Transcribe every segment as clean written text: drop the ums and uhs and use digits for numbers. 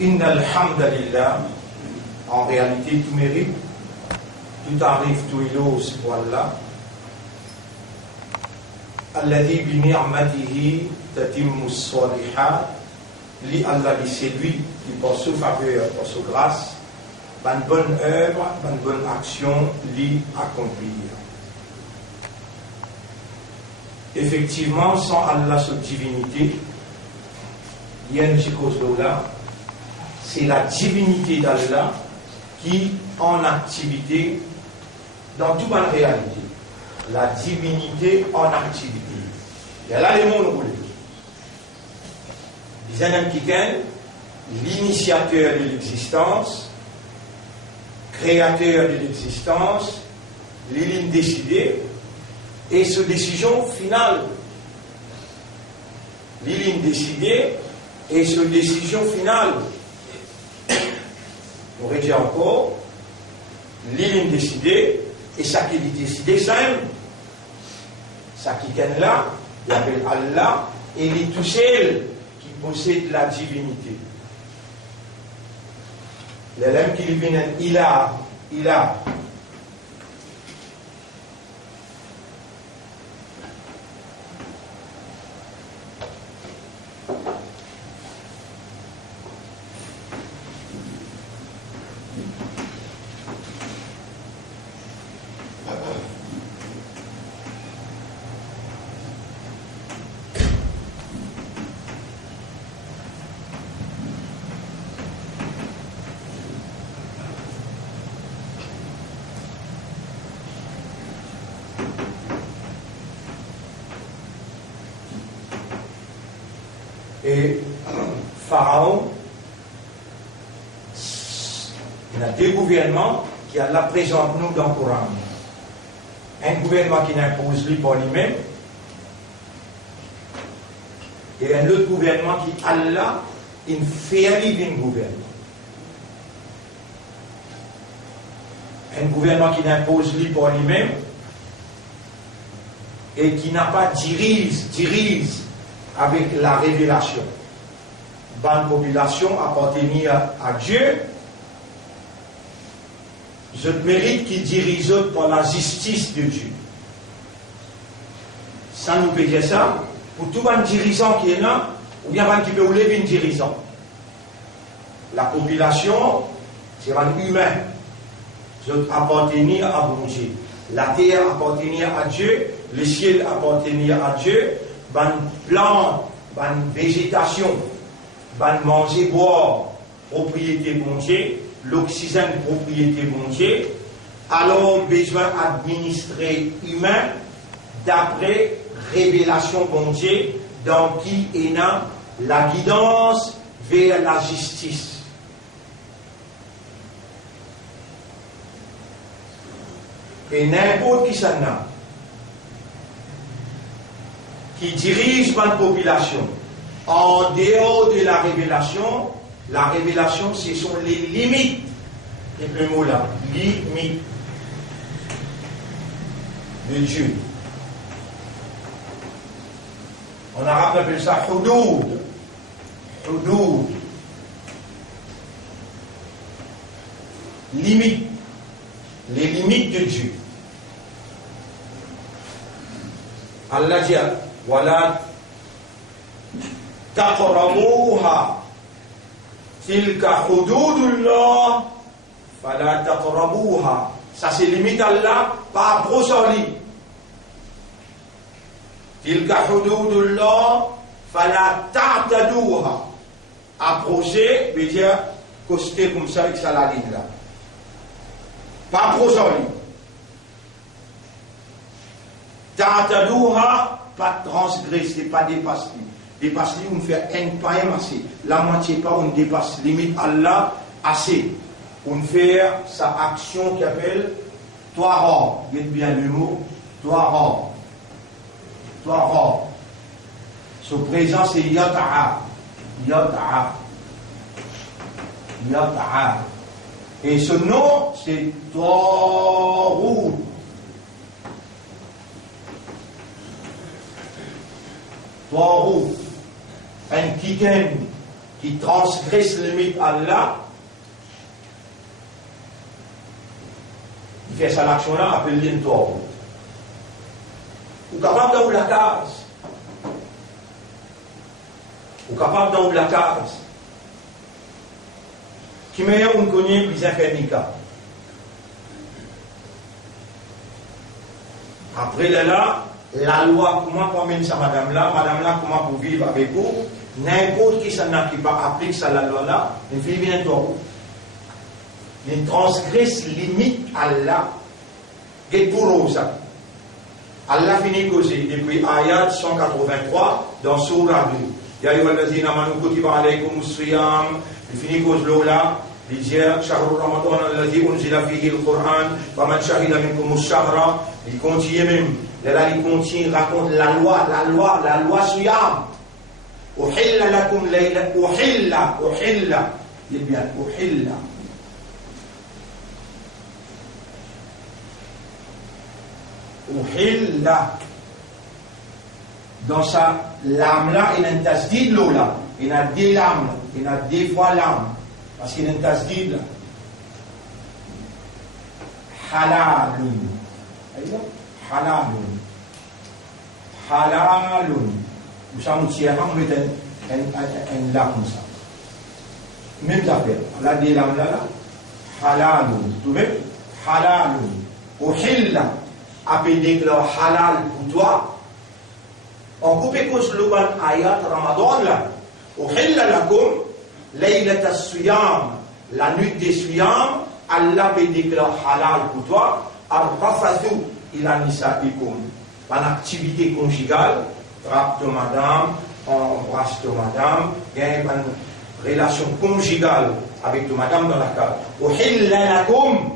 Inna alhamdulillah, en réalité tout mérite, tout arrive, tout éloge pour Allah. Alladhi bi ni'matihi tatimmu s-salihat, li Allah c'est lui qui par sa faveur, par sa grâce, une bonne œuvre, une bonne action, li accomplir. Effectivement, sans Allah, sa divinité, il y a une cause là. C'est la divinité d'Allah qui en activité dans toute la réalité. La divinité en activité. Et là, les mots nous roulent. Bizanam Kiken, l'initiateur de l'existence, créateur de l'existence, les lignes décidées, et ce décision finale. Les lignes décidées et ce décision finale. On aurait dit encore, les lignes décidées et ça qui est décidé, ça aime. Ça qui est là, il appelle Allah, et il est tout seul qui possède la divinité. L'élève qui lui vient, il a. Et Pharaon, il y a deux gouvernements qui Allah présente nous dans le Coran. Un gouvernement qui n'impose lui par lui-même, et un autre gouvernement qui Allah il fait lui un gouvernement. Un gouvernement qui n'impose lui par lui-même et qui n'a pas dirige avec la révélation. Bonne population appartenir à Dieu, je mérite qui dirige par la justice de Dieu. Ça nous peut ça, pour tout un dirigeant qui est là, ou bien un qui peut lever un dirigeant. La population, c'est un humain. Je appartenir à bon Dieu. La terre appartenir à Dieu, le ciel appartenir à Dieu. Ban plante, ban végétation, ban manger, boire, propriété bon Dieu, l'oxygène, propriété bon Dieu, alors besoin administrer humain d'après révélation bon Dieu, dans qui est la guidance vers la justice. Et n'importe qui ça n'a, qui dirige une population en dehors de la révélation, ce sont les limites. Et le mot là, limite de Dieu. En arabe, on appelle ça hudud. Hudud. Limite. Les limites de Dieu. Allah dit, voilà, taqrabuha, tilka hududullah, fala taqrabuha. Ça c'est limite Allah, pas approcher. Tilka hududullah, fala ta'taduha. Approcher, veut dire coster comme ça avec ça la ligne là. Pas approcher. Ta'taduha, pas transgresser, pas dépasser. Dépasser, on fait un pas assez. La moitié pas, on dépasse. Limite Allah, assez. On fait sa action qui appelle Toara. Dites bien le mot, Toara. Toara. Son présent, c'est Yata'a. Yata'a. Yata'a. Et ce nom, c'est Taghut. Taghut. Un qui transgresse les limites Allah. Il fait ça l'action-là, appelle-le Taghut. Ou capable d'ouvrir la case. Ou capable d'ouvrir la case. Qui meilleur on connaît les infirmiers. Après là, la loi, comment pour mener ça, madame là, comment pour vivre avec vous, n'importe qui s'en a qui pas applique ça la loi là, il fait bien tout. Il transgresse limite Allah. Et pour ça. Allah finit causer depuis ayat 183 dans Surah 2. Ya ayyuhallazina amanu kutiba alaykumus siyam. Il finit cause là. Il dit شهر رمضان الذي أنزل فيه القرآن فمن شهد منكم الشهر. Il continue même. Là, il continue, raconte la loi siyam. أحل لكم ليلة أحل. Il dit bien أحل. Uhilla. Dans sa lame là, il y a un tasdid là. Il y a deux lames, il y a deux fois lame. Parce qu'il y a un tasdid là. Halalun. Halalun. Halalun. Vous savez, nous tirons, on met un lame comme ça. Même affaire. Là, deux lames là. Halalun. Vous trouvez? Halalun. Uhilla. Appelé déclare halal pour toi. On coupe cause le ban ayat Ramadan là. Uhilla lakum laylat as-siyam, la nuit des siyam, Allah déclare halal pour toi. Ar-rafathu ila nisaikum, une activité conjugale, drape de madame, embrasse de madame, il y a une relation conjugale avec de madame dans la case. Uhilla lakum.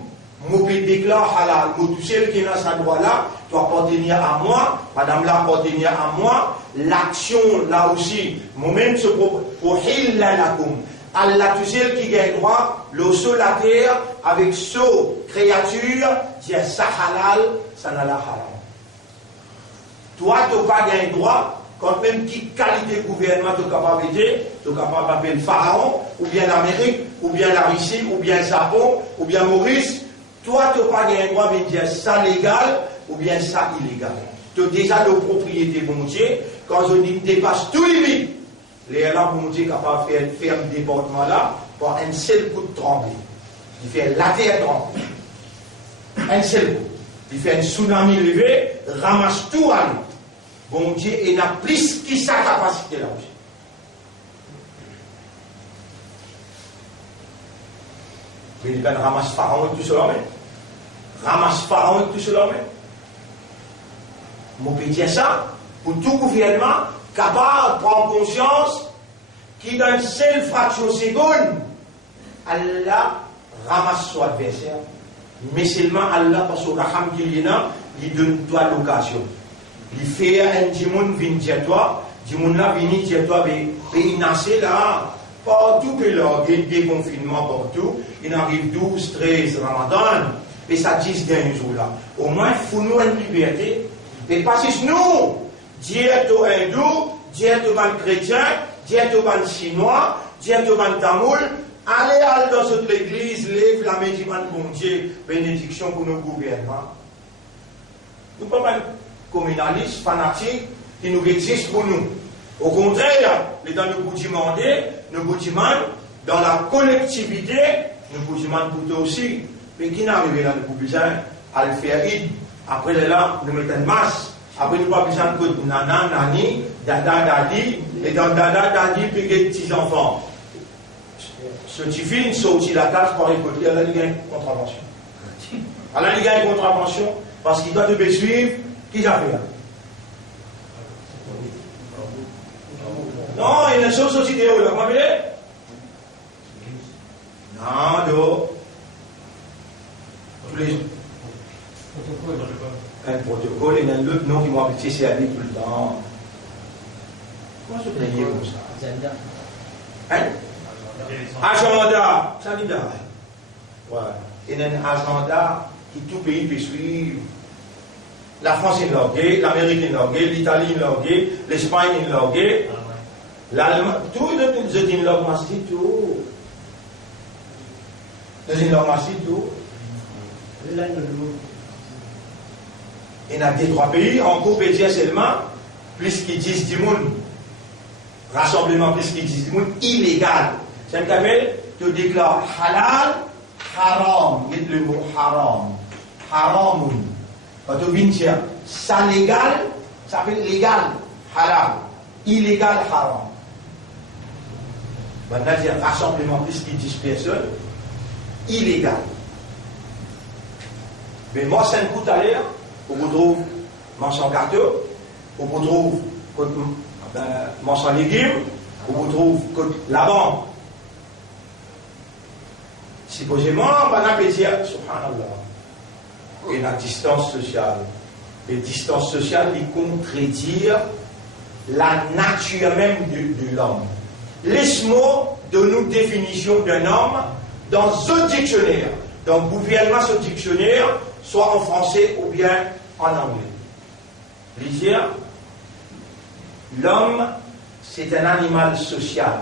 Moubi déclare halal. Tout seul qui a ce droit-là doit appartenir à moi. Madame là appartenir à moi. L'action là aussi. Moi-même se propose. Allah tout seul qui a le droit. Le sol la terre avec ce créature. Dit ça halal. Ça n'a la halal. Toi tu n'as pas le droit. Quand même qui qualité de gouvernement tu es capable de dire. Tu es capable d'appeler le Pharaon. Ou bien l'Amérique. Ou bien la Russie. Ou bien le Japon. Ou bien Maurice. Toi, tu n'as pas le droit de dire ça légal ou bien ça illégal. Tu as déjà de propriété, bon Dieu. Quand je dis dépasse tout limite, les là, bon Dieu, capable de faire un département là par un seul coup de tremblé. Il fait la terre trembler. Un seul coup. Il fait un tsunami levé, ramasse tout à lui. Bon Dieu, il n'a plus que sa capacité là aussi. Mais il ramasse Pharaon et tout cela même. Ramasse Pharaon et tout cela même. On peut dire ça pour tout gouvernement capable de prendre conscience qu'il dans une seule fraction de seconde, Allah ramasse son adversaire. Mais seulement Allah, parce que Raham qu'il y a, il donne toi l'occasion. Il fait un dimoun vient dire toi, dimoun là vient dire toi, mais il naissait là. Partout que là, il y a des confinements partout, il arrive 12, 13 Ramadan, et ça 10 derniers jours là. Au moins, il faut nous une liberté. Et parce que nous, Dieu est au hindou, Dieu est au chrétien, Dieu est au chinois, Dieu est au tamoul, allez dans cette église, lève la main du bon Dieu, bénédiction pour nos gouvernements. Nous ne sommes pas communalistes, fanatiques, qui nous existent pour nous. Au contraire, dans le gouvernement, nous gouvernons dans la collectivité, nous gouvernons pour toi aussi. Mais qui n'a arrivé là, nous besoin à le faire id. Après là, nous mettons une masse. Après, nous n'avons pas besoin de nana, nani, dada, dadi, et dans dada, dadi, puis des petits enfants. Ce petit film sorti la classe par écouter, elle a eu une contravention. Elle a eu une contravention parce qu'il doit te suivre. Qui a fait là? Non, il y a une chose aussi là, vous m'appelez? Non, d'eau. Tous les. Un protocole, il y a un autre nom qui m'a appelé CCAD tout le temps. Comment se plaignez comme ça? Hein? Agenda, ça dit là. Voilà. Il y a un agenda que tout pays peut suivre. La France est larguée, l'Amérique est larguée, l'Italie est larguée, l'Espagne est larguée, l'Allemagne, tout les autres sont largués, tout. Les autres sont largués, tout. Il y a des trois pays, en compétition seulement, plus qu'ils disent du monde, rassemblement plus qu'ils disent du monde, illégal. C'est un cabel qui déclare halal, haram, il y a le mot haram, haramun. Quand on vient dire ça légal, ça s'appelle légal, halal, illégal, haram. Maintenant, il y a un rassemblement plus qu'ils disent personne, illégal. Mais moi, c'est un coup à l'air, on vous trouve mange en gâteau, on vous trouve mange en légumes, on vous trouve la banque. Supposément, on va dire, subhanallah, et la distance sociale. Et distance sociale, il contredire la nature même de l'homme. Laisse-moi donner une définition d'un homme dans un dictionnaire. Donc, gouvernement ce dictionnaire, soit en français ou bien en anglais. Lisez, l'homme, c'est un animal social.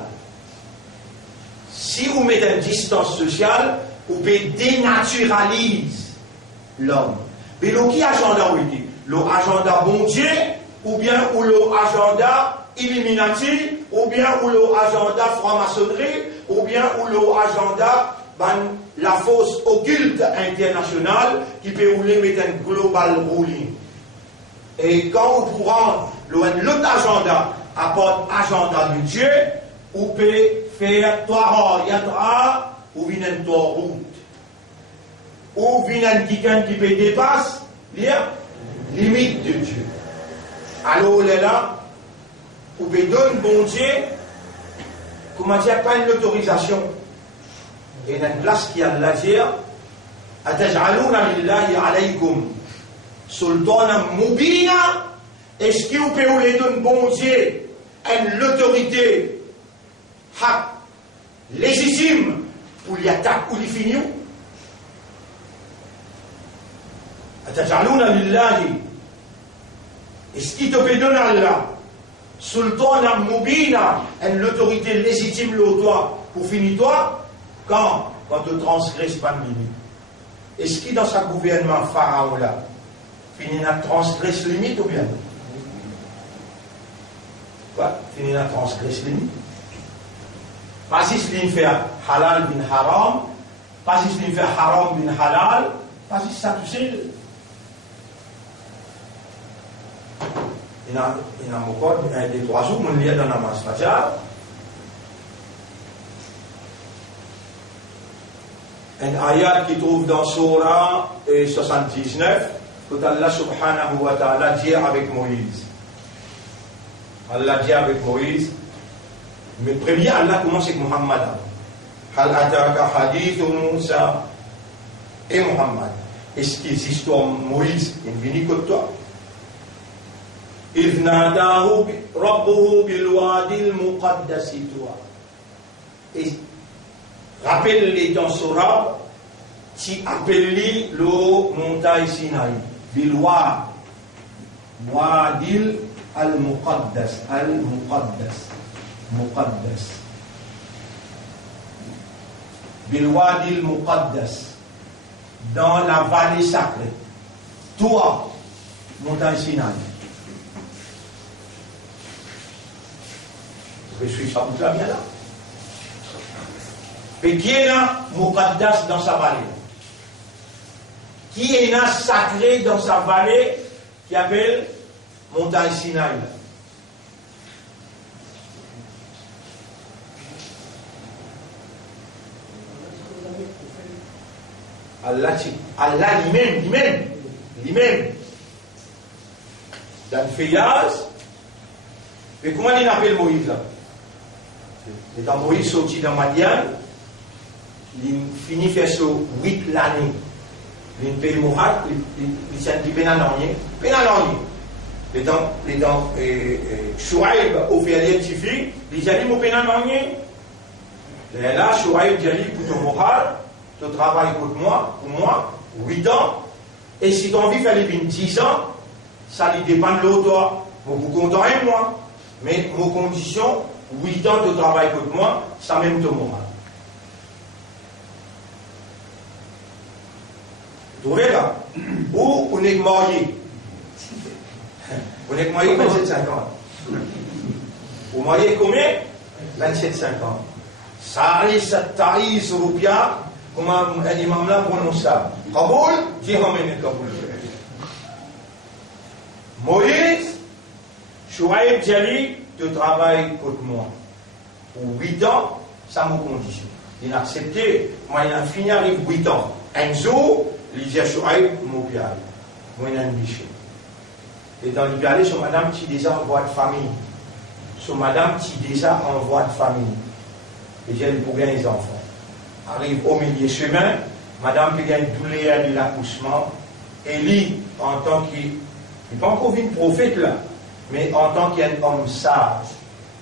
Si vous mettez une distance sociale, vous pouvez dénaturaliser l'homme. Mais le qui agenda où il le agenda bon Dieu, ou bien ou le agenda Illuminati, ou bien ou le agenda franc-maçonnerie, ou bien ou le agenda la force occulte internationale qui peut rouler mettre un global ruling. Et quand vous prenez l'autre agenda, apporte agenda de Dieu, vous pouvez faire toi yadra, ou bien toi route. Ou bien quelqu'un qui peut dépasser les limites de Dieu. Alors là, vous pouvez donner bon Dieu, comment dire, pas une autorisation. Et il y a une place qui a de la dire, Ataj'alouna lillahi alaykum sultana mubina, est-ce que vous pouvez vous donner bon Dieu l'autorité légitime pour les attaques ou les finir? Ataj'alouna lillahi, est-ce qu'il te peut donner Allah sultana mubina, l'autorité légitime le toi pour finir toi? Quand tu transgresses pas de limite. Est-ce qu'il dans sa gouvernement pharaon là, finit à transgresser limite ou bien? Quoi? Finit à transgresser limite. Pas si il fait halal bin haram, pas si il fait haram bin halal, pas si ça tout seul. Il y a mon code, un des 3 jours, mon lien dans la masse faciale. Un ayat qui trouve dans Surah 79, que Allah subhanahu wa ta'ala dit avec Moïse. Allah dit avec Moïse, mais premier Allah commence avec Muhammad. Hal ataka hadith Moussa et Muhammad. Est-ce que l'histoire Moïse est venue comme toi? إذ ناداه ربه بالوادي المقدس toi. Rappelle-les dans Surah, tu appelles le montagne Sinaï, Bilwa, Wadil al-Muqaddas, Muqaddas. Bilwadi al-Muqaddas, dans la vallée sacrée. Toi, montagne Sinaï. Je suis ça bien là. Mais qui est là, Muqaddas dans sa vallée? Qui est là, sacré dans sa vallée, qui appelle montagne Sinaï? Allah lui-même. Dans le feuillage, mais comment il appelle Moïse là? Et quand Moïse sortit dans Madian, il finit de faire ça 8 l'année. Il paye le Mourad, il s'est dit pénalanier. Et dans Chouaïb, au fait scientifique, il a dit mon pénalanier. Et là, Chouaïb dit pour ton Mourad, tu travailles pour moi, 8 ans, et si tu as envie de faire les 10 ans, ça dépend de l'autre. Vous content et moi, mais vos conditions, 8 ans de travail pour moi, ça même te moral. Vous trouvez là? Ou on est marié. On est marié 27-50. Vous mariez combien? 27-50. Ça taille sur le pia, comment un imam là prononce ça? Kaboul? Dis ramène Kaboul. Moïse, Chouaïb Djali, tu travailles contre moi. Pour 8 ans, ça me condition. Il a accepté, moi il a fini avec 8 ans. Un jour, il dit à Chouaïb, mon pial, moi il a un biché. Et dans l'Ibéalé, sur madame qui déjà en voie de famille. Sur madame qui déjà en voie de famille. Et j'ai pour bien les enfants. Arrive au milieu chemin, madame qui gagne douleur de l'accouchement. Et lui, en tant qu'il n'est pas encore vu prophète là, mais en tant qu'un homme sage,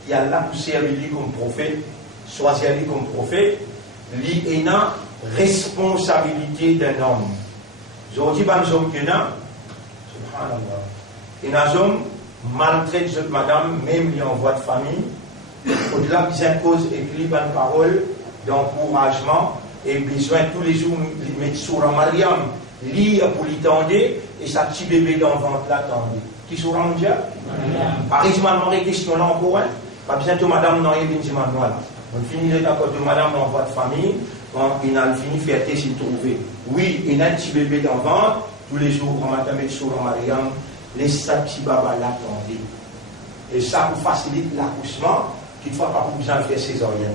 qui a là pour servir lui comme prophète, choisir lui comme prophète, lui est une responsabilité d'un homme. Aujourd'hui, ben, homme qui est là, subhanallah. Et un homme maltraite cette madame, même lui en voie de famille, au-delà qu'ils imposent équilibre en parole, d'encouragement, et besoin tous les jours de mettre sur la Mariam, lire pour l'étendre, et sa petit bébé dans le ventre l'attendre. Qui sera en Dieu? Par exemple, il y a une question là encore, pas besoin de madame, non, il y a une question là. On finit d'accord de madame en voie de famille, quand il a fini fierté s'il trouver. Oui, il y a un petit bébé dans le ventre, tous les jours, on va mettre sur la Mariam, les petits baba l'attendre. Et ça vous facilite l'accouchement, qu'il ne faut pas besoin de faire césarienne.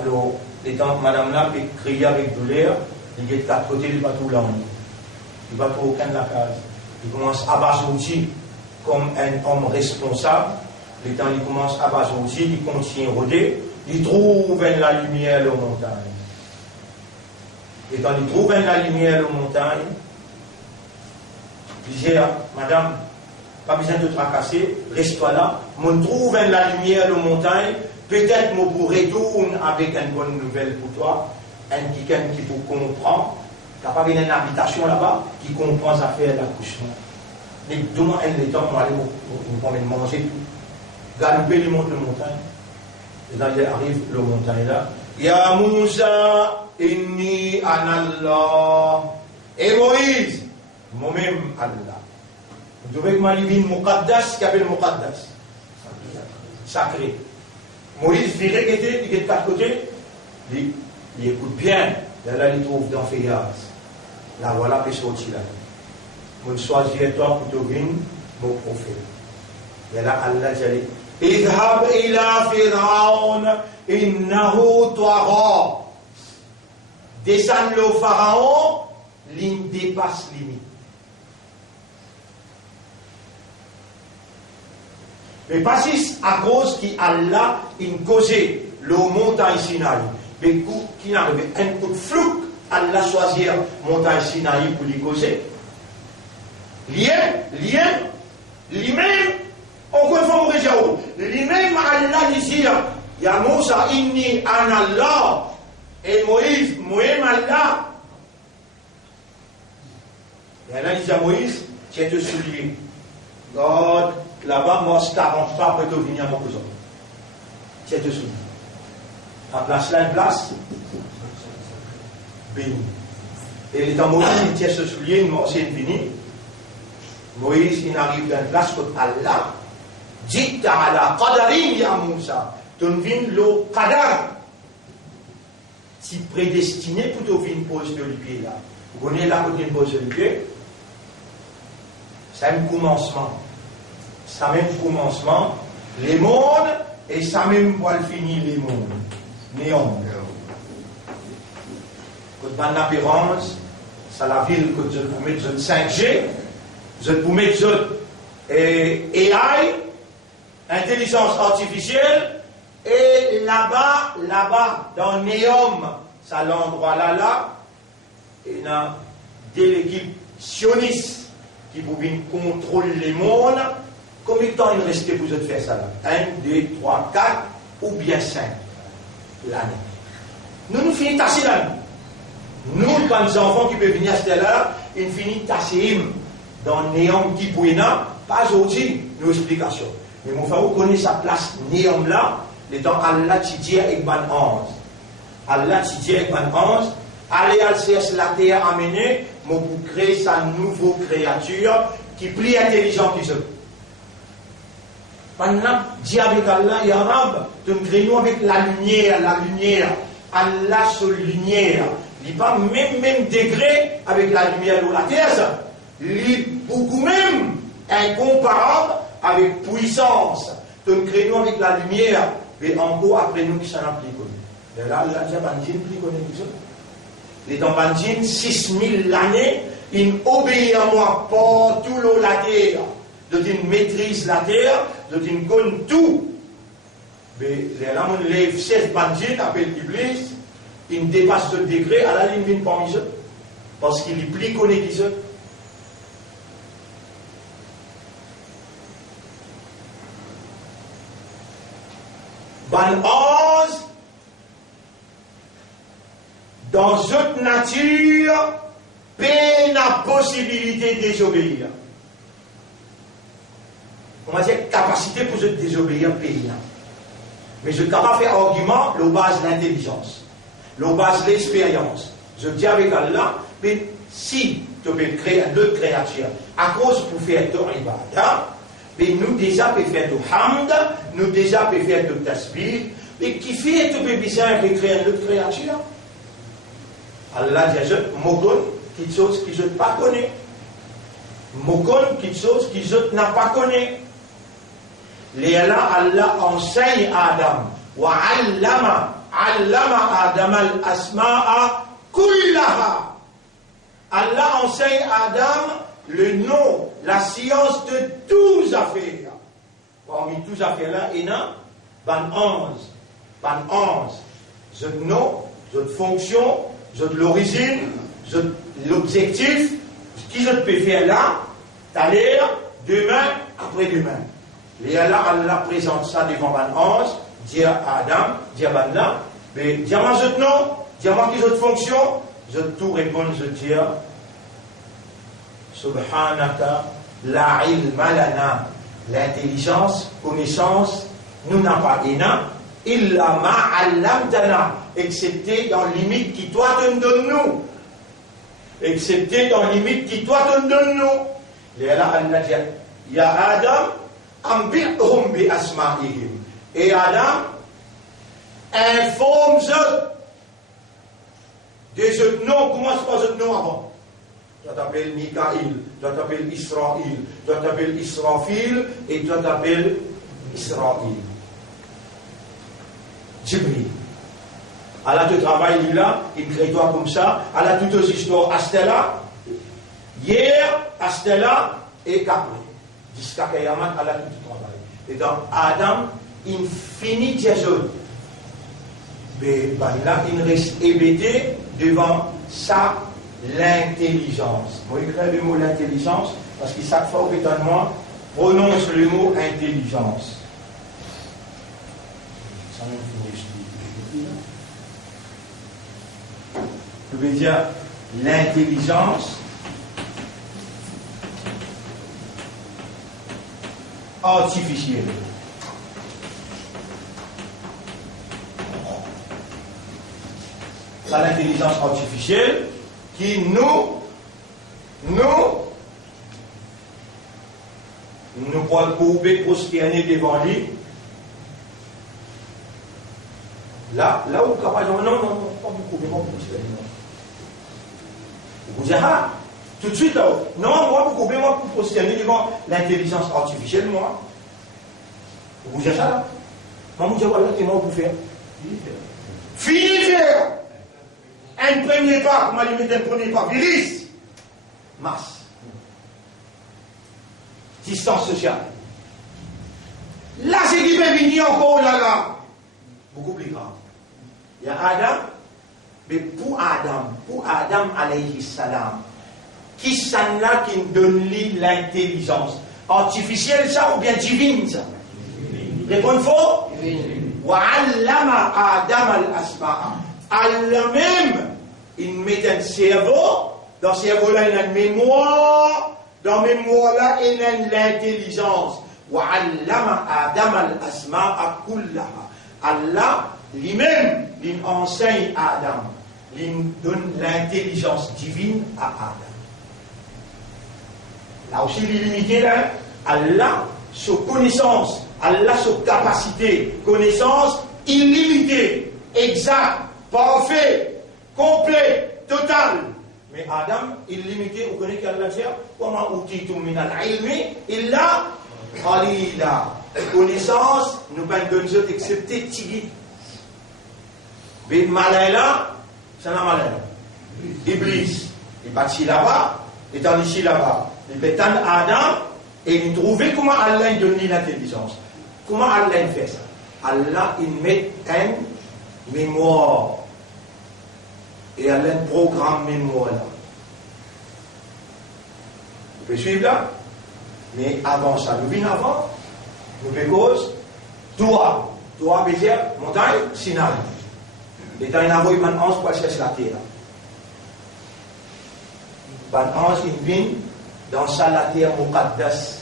Alors, étant madame là, peut crier avec douleur, il est de 4 côtés, il ne va pas tout l'ennuyer. Il ne va pas aucun de la case. Il commence à basoutir comme un homme responsable. L'étant, il commence à basoutir, il continue à rôder, il trouve la lumière aux montagnes. Étant, il trouve la lumière aux montagnes, il dit, madame, pas besoin de te tracasser, reste-toi là, on trouve la lumière aux montagnes, peut-être je pourrais retourner avec une bonne nouvelle pour toi, quelqu'un qui vous comprend, tu n'as pas une habitation là-bas, qui comprend ça faire l'accouchement. Mais demain, un temps, on va aller manger tout. Galoper les montes de montagne. Et là, il arrive le montagne là. Ya Moussa, inni anallah. Et Moïse, moi-même Allah. Vous devez que m'allumer Muqaddas, qui appelle Muqaddas. Sacré. Moïse dirait qu'il était de 4 côtés. Il écoute bien. Là, il trouve dans Fayaz. Là, voilà, puis sorti là. Vous choisirez toi pour devenir mon prophète. Et là, Allah dit Idhab ila Firaun, innahu tagha. Descends le pharaon, l'in dépasse limite. Mais pas si à cause qu'Allah a causé le montagne Sinaï. Mais qui n'arrive un coup de flou, Allah choisit montagne Sinaï pour lui causer. Lien, lui-même, encore une fois, mon région, lui-même, Allah dit, Ya Moussa, inni an Allah, et Moïse, moi-même Allah. Et Allah dit à Moïse, tiens te soulier. God, là-bas, moi, je t'arrange pas après te venir à mon cousin. Tiens te soulier. En place là, une place, béni. Et l'état Moïse, il tient ce soulier, une morceau béni. Moïse, il arrive dans une place comme Allah. Dit ta'ala, qadarim ya Moussa. Tu viens le qadar. Si prédestiné pour te venir pose de pied là. Vous connaissez là où tu pose de pied? C'est un commencement. Ça même commencement. Les mondes, et ça même pour le finir les mondes. Néon. Quand on a l'apparence, c'est la ville que je vous mets une 5G. Je vous mets AI, intelligence artificielle, et là-bas, dans Néom, c'est l'endroit là, il y a des équipes sionistes qui vous contrôler les mondes. Combien de temps il reste pour vous faire ça là? 1, 2, 3, 4 ou bien 5 l'année. nous finissons tasser là. Nous, quand les enfants qui peuvent venir à cette heure, ils finissent tasser dans le néant qui bouille là, pas aujourd'hui, nos explications. Mais mon frère, vous connaissez sa place néant là, les temps Allah Tidier et Ban 11. Allah Tidier et Ban 11, allez à la terre amener, pour créer sa nouvelle créature qui est plus intelligente que ça. Maintenant, dit avec Allah et Arabe, nous créons avec la lumière, Allah sur lumière. Il n'est pas même degré avec la lumière de la terre, il est beaucoup même incomparable avec puissance. Nous créons avec la lumière, mais encore après nous qui s'en appliquent. Et là, Allah dit, Bandine, plus connu que ça. Les temps Bandine, 6000 années, ils obéissent à moi partout la terre. Ils maîtrisent la terre, ils connaissent tout. Mais les gens lèvent 16 Bandine, appellent l'Iblis, ils dépassent ce degré, à la ligne viennent parmi eux. Parce qu'il est plus connu qu'ils eux. Ban 11, dans cette nature, peine la possibilité de désobéir. On va dire capacité pour se désobéir, peine. Mais je ne peux pas faire argument, le base de l'intelligence, le base de l'expérience. Je dis avec Allah, mais si tu peux créer une autre créature, à cause pour faire ton ibadah, mais nous déjà pouvons faire du hamd, nous déjà pouvons faire du tasbih, mais qui fait que tu peux besoin de créer une autre créature? Allah dit, Mokon, quelque chose que je ne pas connais. Mokon, quelque chose que je n'ai pas connais. Allah enseigne à Adam. Wa allama Adam al-asma'a kullaha. Allah enseigne à Adam le nom, la science de toutes les affaires. Parmi toutes les affaires-là, il y a ban 11. Ban 11. Votre nom, votre fonction, votre l'origine, l'objectif, ce qui je peux faire là, tout à l'heure, demain, après-demain. Et Allah présente ça devant ban 11, dit à Adam, dit à ban là, mais dis-moi votre nom, dis-moi qui est votre fonction, je tout réponds, je dis, Subhanaka la ilma lana, l'intelligence, connaissance, nous n'avons pas illa ma allamtana, excepté dans limite qui toi te donne nous. Excepté dans limite qui toi te donne nous. Et là, Allah dit, Ya Adam, ambirhum bi asma'ihim. Et Adam, informe-eux des autres noms. Comment c'est pas autres noms avant? Tu t'appelles Mikaïl, tu t'appelles Israël, tu t'appelles Israfil et tu t'appelles Israël. Jibril. Allah te travaille lui là, il crée toi comme ça. Allah toutes les histoires à Stella, hier à Stella et qu'après. Jusqu'à Kayaman, Allah tout travaille. Et donc Adam, il finit Jésus. Mais là, il reste hébété devant ça, l'intelligence. Moi, il crée le mot l'intelligence parce que chaque fois que dans moi prononce le mot intelligence. Ça nous finit. Je veux dire l'intelligence artificielle. C'est l'intelligence artificielle qui nous pourra couper, prosterner devant lui. Là où capable de dire non, pas beaucoup, mais moi, vous dites, tout de suite là, non, moi, beaucoup, mais moi, pour prosterner devant l'intelligence artificielle, moi. Vous dites ça là? Moi, vous dites, voilà, c'est moi pour faire. Fini faire! Un premier pas, comment lui mettre un premier pas? Virus! Masse. Distance sociale. Là, c'est qui peut venir encore là. Beaucoup plus grave. Il y a Adam, mais pour Adam alayhi salam, qui s'en a qui donne lui l'intelligence? Artificielle ça ou bien divine ça? Répondez faux? Wa allama Adam al-asma'a. Allah même, il met un cerveau, dans le cerveau-là, il y a une mémoire, dans la mémoire-là, il y a l'intelligence. وَعَلَّمَ آدَمَ الْأَسْمَاءَ كُلَّهَا. Allah, lui-même, il enseigne à Adam, il donne l'intelligence divine à Adam. Là aussi, il est limité, là. Allah, sa connaissance, Allah, sa capacité, connaissance illimitée, exact, parfait, complet, total. Mais Adam, illimité, vous connaissez qu'Allah dit, comment utitum min al-ilmi illa qalila. Connaissance, nous pas de nous excepté Tigui. Mais malin c'est un malin. Iblis, il est parti là-bas, il est ici là-bas. Il est Adam et il trouvait comment Allah donne l'intelligence. Comment Allah fait ça? Allah, il met une mémoire. Et Allah, un programme mémoire là. Vous pouvez suivre là? Mais avant ça, nous venons avant. Nous cause Toa veut dire montagne Sinaï. Et dans une envoyé un ange pour chercher la terre. Un ange il vient dans sa la terre Muqaddas.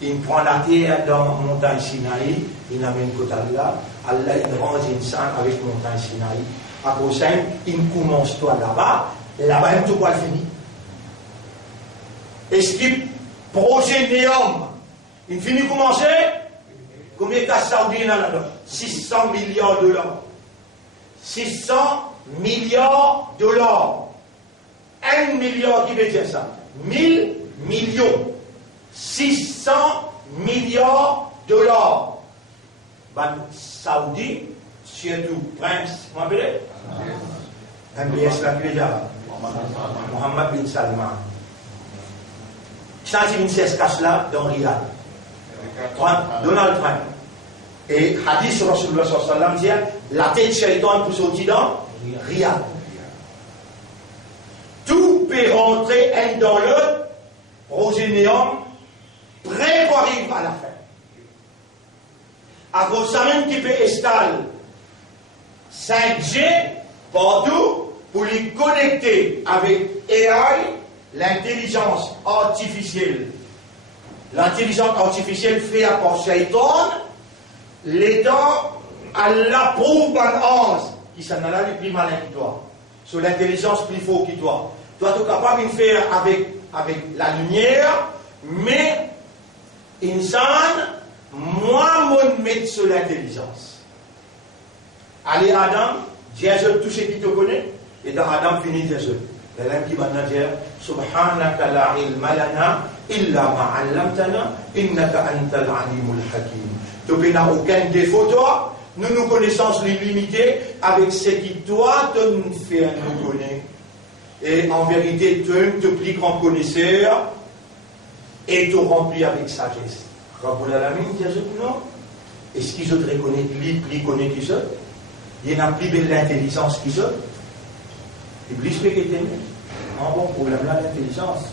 Il prend la terre dans la montagne Sinaï, il amène côté là. Allah il range une sang avec la montagne Sinaï. À cause ça, il commence toi là-bas, là-bas il tout pas fini. Est-ce qu'il projet néant? Il finit de commencer. Combien de Saoudis là-dedans? 600 milliards de dollars. 600 milliards de dollars. 1 milliard qui veut dire ça? 1000 millions. 600 milliards de dollars. Ben, Saoudi, surtout Prince, comment appelez? MBS la déjà. Mohammed bin Salman. Ça, c'est une cache là dans Riyad. Donald Trump. Et Hadith Rasulullah sallallahu alayhi wa sallam dit la tête shaitan pour sortir dans Riyad. Tout peut rentrer un dans l'autre, projet néant, prêt pour arriver à la fin. À cause ça même qui peut installer 5G partout pour les connecter avec AI, l'intelligence artificielle. L'intelligence artificielle fait à part Shaitan, l'État, Allah prouve un ange qui s'en a là le plus malin que toi. Sur l'intelligence plus fort que toi. Toi, tu es capable de faire avec la lumière, mais insan, moi, mon mettre sur l'intelligence. Allez, Adam, Dieu tout ce qui te connaît, et dans Adam finit Dieu. L'élève qui va dire Subhanaka la ilma lana illa ma 'allamtana innaka antal alimul hakim. Tu n'as aucun défaut, toi. Nous connaissons l'illimité avec ce qui toi te fait nous connaître. Et en vérité, tu es le plus grand connaisseur et tu remplis avec sagesse. Rabbul Alamin dit non. Est-ce qu'ils ont reconnaître lui plus connaît qu'ils ont? Il y en a plus belle l'intelligence qu'ils ont. Iblis peut qu'il était un bon problème là, l'intelligence.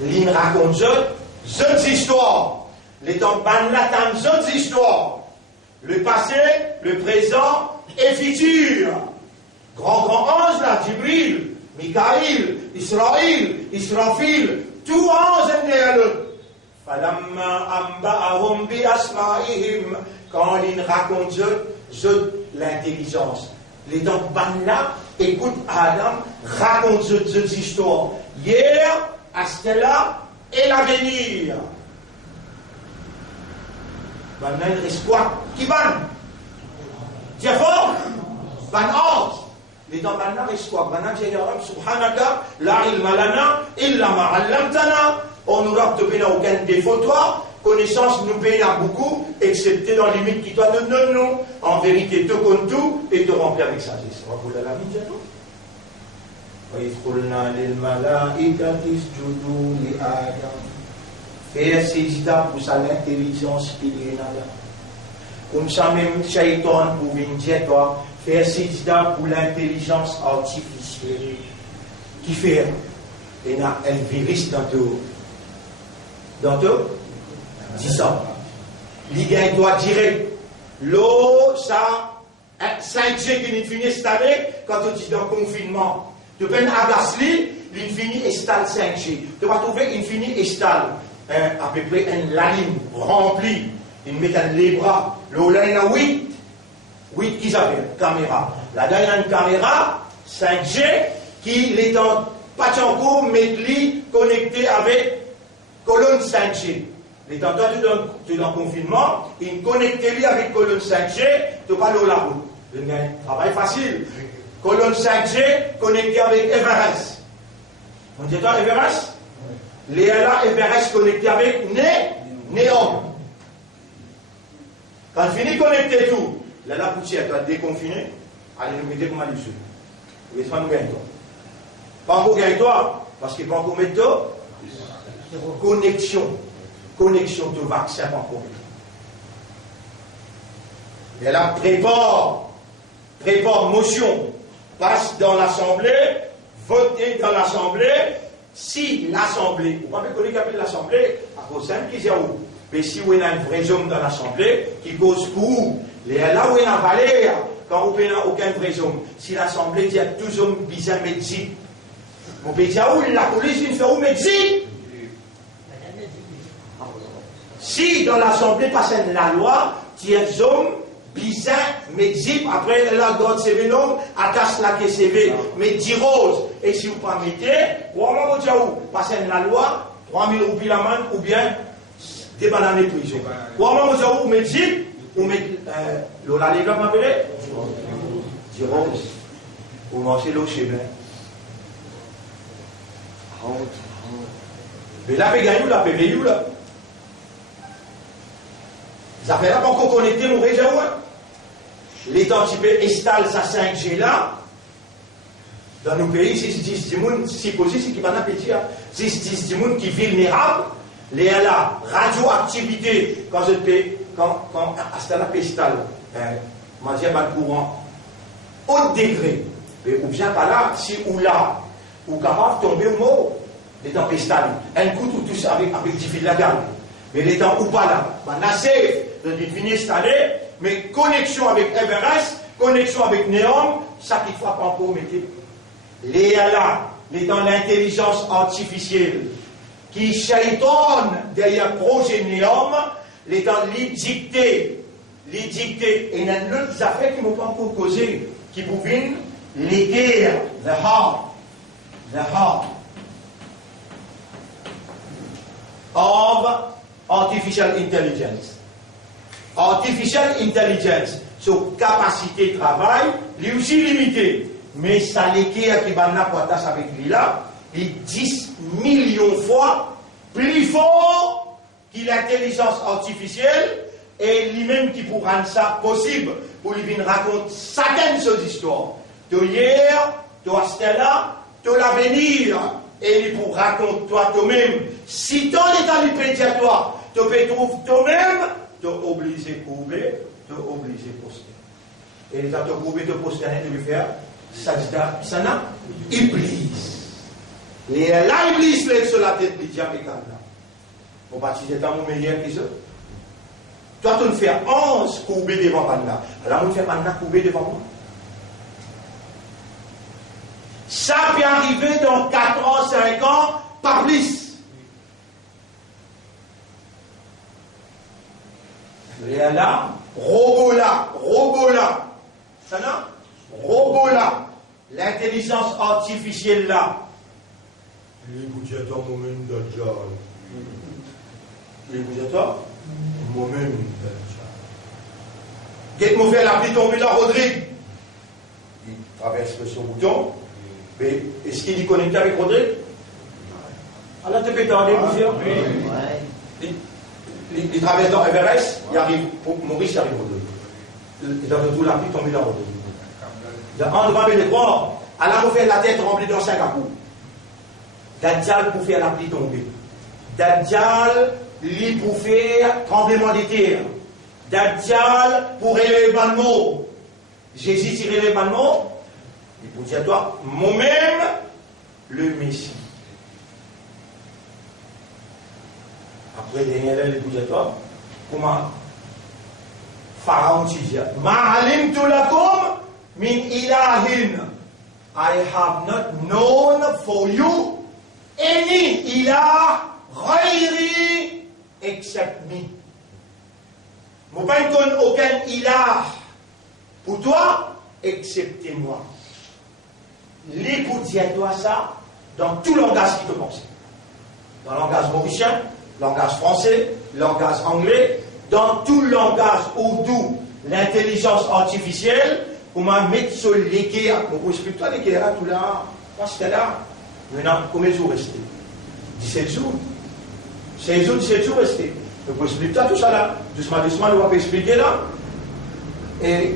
L'île raconte d'autres histoires. Les temps ban d'autres histoires. Le passé, le présent et futur. Grand ange là, Jibril, Mikaïl, Israël, Israfil, tout ange est derrière l'autre. Falamma amba'ahum bi asma'ihim, quand il raconte l'intelligence. Les temps ban là, écoute Adam, raconte d'autres histoires. Hier, à ce là et l'avenir. Maintenant, il reste quoi? Qui ban? Dieu fort? Ban ange. Les temps ban là, il reste quoi? Ban ange, subhanaka, la ilma lana, illa ma 'allamtana. On nous n'a aucun défaut, toi. Connaissance nous paye beaucoup, excepté dans les limites qui toi te donne nous. En vérité, te compte tout et te remplit avec sagesse. On va vous la vie, c'est tout. Faire sejda pour sa l'intelligence qui est là. Comme ça même, Shaitan pour venir dire toi, faire sejda pour l'intelligence artificielle. Qui fait? Il y a un virus dans tout. Dans tout? 10 ans. L'idée doit direct. l'eau, ça, 5G qui n'est fini installé quand tu es dans le confinement. Tu peux à Gasly, l'infini installe 5G. Tu vas trouver l'infini installe à peu près la ligne remplie. Il met les bras. Là, il y a 8 qui s'appellent caméra. Là-dedans, il y a une caméra 5G qui est en Pachanko, mais qui connecté avec colonne 5G. Les temps, tu es dans le confinement, il connecté avec colonne 5G, tu pas l'eau la route. Un travail facile. Colonne 5G connectée avec Everest. On dit toi Everest? Les là, Everest connecté avec Néon. Quand tu finis de connecter tout, là, la poussière, tu as déconfiné, allez nous mettez comme à dessus. Vous ne pas nous gagner toi. Pas encore gagner toi, parce qu'il n'y a pas encore mettre toi. Connexion de vaccin, pas encore. Et là, prépare motion, passe dans l'Assemblée, voter dans l'Assemblée. Si l'Assemblée, vous ne pouvez pas appeler l'Assemblée, à cause de qui c'est où. Mais si vous avez un vrai homme dans l'Assemblée, qui cause coup, là où il y a un palais, quand vous n'avez aucun vrai homme, si l'Assemblée dit à tous hommes bizarres médecins, vous pouvez dire où la police il fait où médecine? Si dans l'Assemblée passe la loi, tiers hommes, bizarres, médecins, après la garde CV l'homme, attache la caisse CV, mais 10 roses. Et si vous ne mettez pas, vous dire où passe la loi, 3000 roupies la main, ou bien des bananes de prison. Comment vous avez médecine, vous mettez la lèvre, vous m'appelez 10 roses. Vous mangez l'eau chez moi. Mais la PGU, la PVU, là. Ça fait là qu'on connecté mon réseau. L'État qui peut installer sa 5G là, dans nos pays, si possible, c'est qui va n'appétit, si c'est des gens qui sont vulnérables, les la radioactivité, quand à la pestale, on dit pas de courant, haut degré, mais ou bien pas là, si ou là, ou capable de tomber au mot, les temps pestales, un coup tout ça avec du fil de la garde. Mais les temps ou pas là, la safe, de finir installé, mais connexion avec Everest, connexion avec Néon, ça qui frappe encore, mettez. Les là, les temps l'intelligence artificielle, qui chaitonne derrière projet Néon, les temps les dictés, et il y a d'autres affaires qui ne m'ont pas encore causé, qui vous viennent, les guerres, the heart of artificial intelligence. Artificial intelligence, son capacité de travail, est aussi limitée. Mais ça l'équerre qui va n'apporter avec lui là, est 10 millions de fois plus fort que l'intelligence artificielle et lui-même qui pour rendre ça possible, pour lui raconter certaines histoires. De hier, de Stella, de l'avenir, et pour raconter toi-même. Si ton état pédiatoire, tu peux trouver toi-même, tu es obligé de courber, tu es obligé de poster. Et les autres courber, de poster, de lui faire, ça n'a Iblis. Et là, Iblis, là, sur la tête, il dit à mes là. On va dire, c'est un moment meilleur que ça. Toi, tu me fais 11 courbés devant Panda. Alors, on me fait Panda courbé devant moi. Ça peut arriver dans 4 ans, 5 ans, pas plus. Et là, robot là. Ça là? Robot là. L'intelligence artificielle là. Les budgétaires, moi-même, Dajjal. Les budgétaires, moi-même, Dajjal. Qu'est-ce que fait la pluie tomber là, Rodrigue? Il traverse son bouton. Mais est-ce qu'il est connecté avec Rodrigue? Alors, tu peux t'en bouger. Il traverse dans Everest, il arrive, Maurice arrive Rodrigue. Il est dans tout la pluie tomber là, Rodrigue. En devant les trois, alors on fait la tête remplie dans Singapour. Dajjal pour faire la pluie tomber. Dajjal, lui pour faire tremblement de terre. Dajjal pour élever le mot. Jésus tire les mots. Il pour dire toi, moi-même, le Messie. Après, derrière le pour dire toi, comment Pharaon dit, Ma'alimtu lakum min ilahin. I have not known for you any ilah ghayri except me. Je ne connais aucun ilah pour toi, excepté moi. Lis pour dire toi ça dans tout langage qui te pense. Dans le langage mauricien, langage français, langage anglais, dans tout langage ourdou, l'intelligence artificielle, pour m'a mettre sur l'équerre. Pour expliquer toi l'équerre, tout là, moi c'était là. Maintenant, combien de jours restés? 17 jours. 16 jours, 17 jours restés. Pour expliquer toi tout ça là. Doucement, doucement, on va expliquer là. Et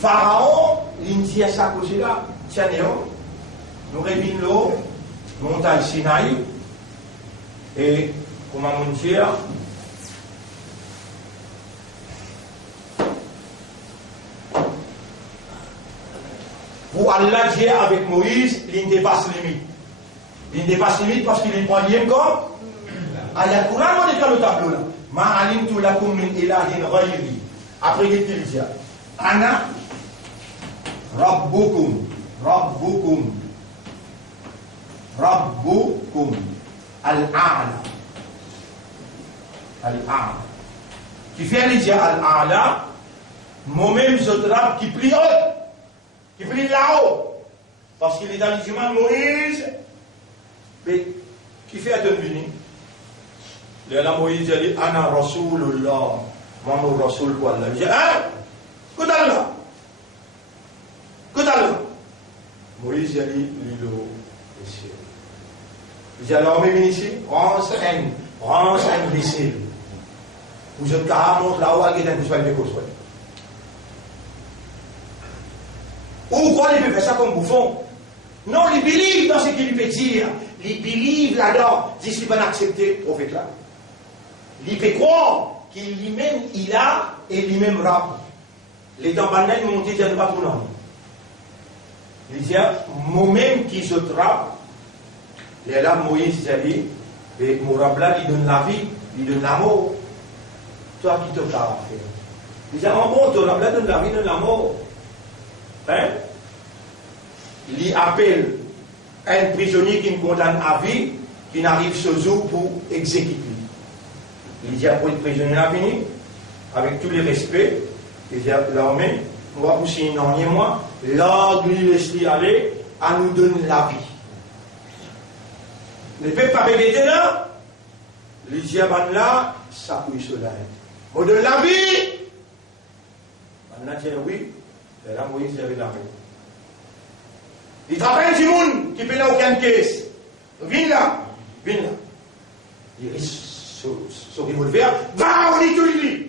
Pharaon, il dit à sa cause là, tiens, nous révélons l'eau, montagne Sinaï, et comment on dit, pour Allah dit avec Moïse, il dépasse les limites. Il dépasse les limites parce qu'il prend l'iem comme à la Coran, on est dans le tableau là. Ma'alimtu lakum min ilahin ghayri. Après, il dit, Ana Rabbukum, Rabbukum, Rabbukum, Al-A'la. Al-A'la. Qui fait les dire Al-A'la, moi-même je trappe qui plie haut, qui plie là-haut. Parce qu'il est dans les humains Moïse, mais qui fait à devenir. Là, Moïse a dit, Ana Rasulullah, Maman Rasul quoi là. Il dit, hein? Qu'est-ce que là? Qu'est-ce que là? Moïse a dit, Lilo, monsieur. Il dit, alors, même ici, renseigne l'essai. Vous êtes carrément là-haut, à quelqu'un qui soit le cause. Ou quoi, il peut faire ça comme bouffon? Non, il believe dans ce qu'il peut dire. Il believe là-dedans. Si il va accepter le prophète là. Il peut croire qu'il lui-même, il a, et lui-même rap. Les dents bananes m'ont dit, je ne pas pour non. Il dit, moi-même qui se trappe, et là, Moïse a dit, mais mon rab là, il donne la vie, il donne l'amour. Toi qui te parles. Il dit, en bon, ton rab là donne la vie, donne l'amour. Hein? Il appelle un prisonnier qui me condamne à vie, qui n'arrive ce jour pour exécuter. Il dit après le prisonnier a fini, avec tous les respects, il dit l'armée, même, on va pousser une année moi, là, lui laisse-lui aller, à nous donner la vie. Ne peut pas répéter là, il dit là, ça couille cela. On donne la vie. Maintenant, dit oui, et là, Moïse avait la vie. Il travaille du monde qui ne paye aucune caisse. Viens là, viens là. Il risque son revolver, va, on dit tout le lit.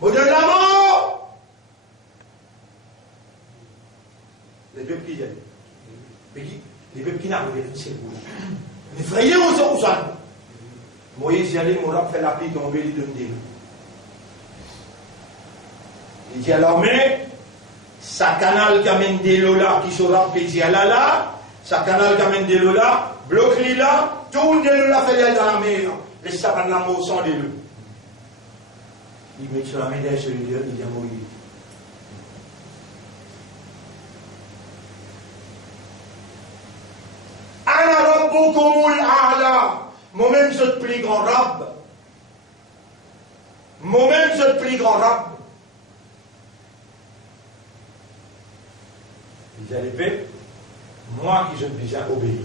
On donne la mort. Les peuples qui viennent. Les peuples qui n'arrivent pas, c'est vous. Les frayés, on s'en va. Moïse y allait, mon rap fait la pluie tomber, il donne des mains. Il dit alors, mais, sa canal qui amène des lots là, qui sera pété à là, sa canal qui amène des lots là, bloque-les là, tourne des lots là, fait dans la mer, laisse ça prendre l'amour sans des lots. Il met sur la médaille sur le Dieu, il dit à Moïse. Ana rabbukumul a'la. Moi-même, je te prie grand rab. Moi-même, je te prie grand rab. Il dit à l'épée, moi qui je ne puis bien obéir.